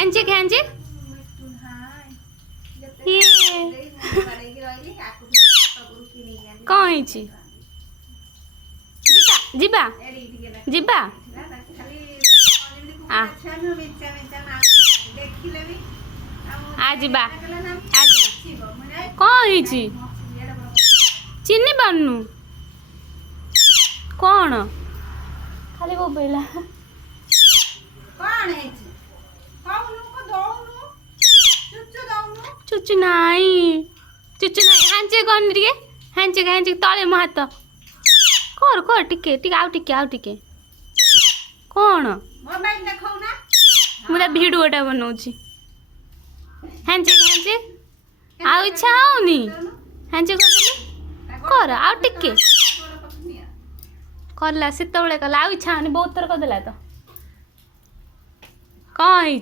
हैंचेक हैंचेक ये कौन है ची जीबा जीबा जीबा आ जीबा आ जीबा कौन है ची चिन्नी बनू कौन खाली वो बेला कौन है कौनु को दौनु चुचु नाई हैंचे कौन रे हैंचे हैंचे तले मो हाथ कर कर टिके टिके आउ टिके कौन मोबाइल देखौ ना मुझे भिडियोटा बनाऊँ हैंचे हैंचे आउ इच्छा होनी हैंचे कर आउ टिके करला सेतबेले कला आउ इच्छा होनी बहुत थर करदेला तो कौन है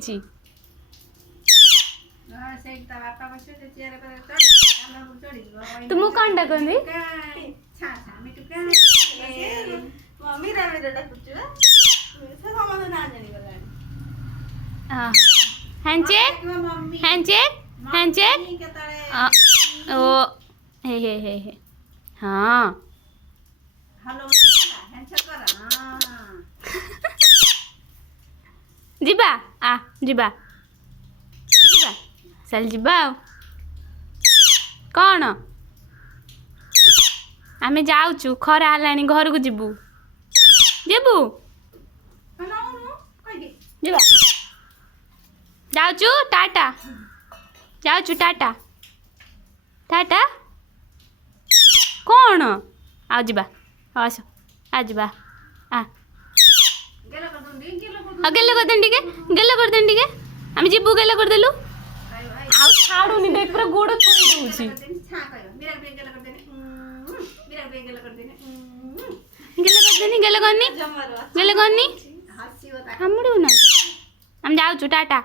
तुम कौन डाकंदी हैंचे हैंचे हैंचे ओ हे हाँ जीबा आ जीबा जीबा चल जीबा कौन आमे जाऊचु खरा हलानी घर को जीबू जीबू जीबा जाऊचु टाटा जाऊचु टाटा टाटा कौन आओ जीबा आस आ जीबा आ गेले कर देन टिके गेले कर देन टिके आमे जीबू गेले कर देलु आउ छाडुनी देख पूरा गोड़ थोड़ी दउची गेले करनी हमड़ू ना हम जाऊचु टाटा।